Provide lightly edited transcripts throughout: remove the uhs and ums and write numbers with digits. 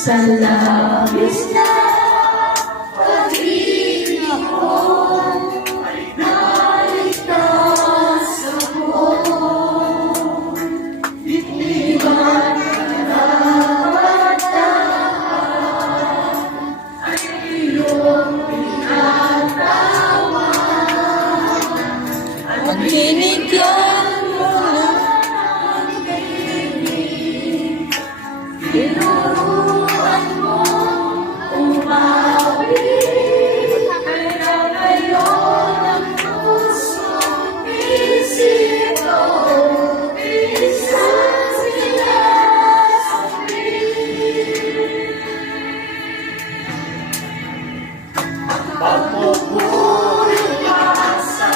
sa labis na pag-ibig mo ay naligtas ako. Dibdiban karapat-dapat ay iyong pinatawad at binigyan mo ng pag-ibig. Tinuruan mo umawit, kaya ngayon ang pusong isip ko isang sinasambit. Pagpupuri ka sa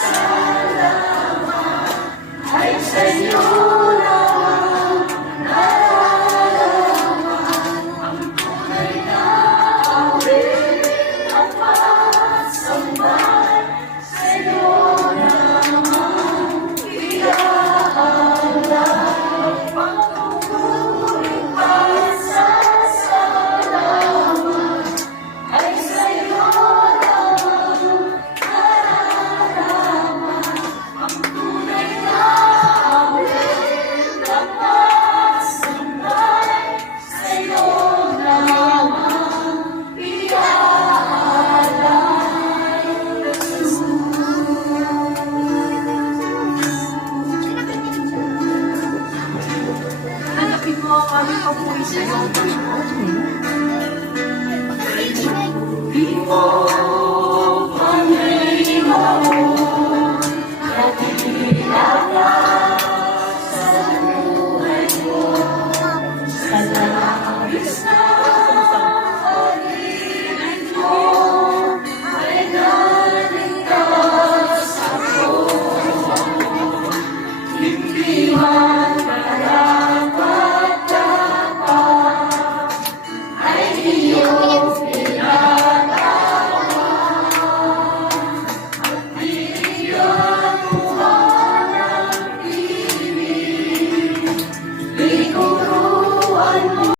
salamat ay sa'yo lang nararamdaman ang tunay na awit at pagsambay. Sa'yo naman iaalay. Pagpupuri ka sa salamat ay sa'yo lang nararamdaman ang tunay na awit at pagsambay. Sa'yo naman iaalay. Hanapin mo ang aming pag-uwi sa'yo. Di mo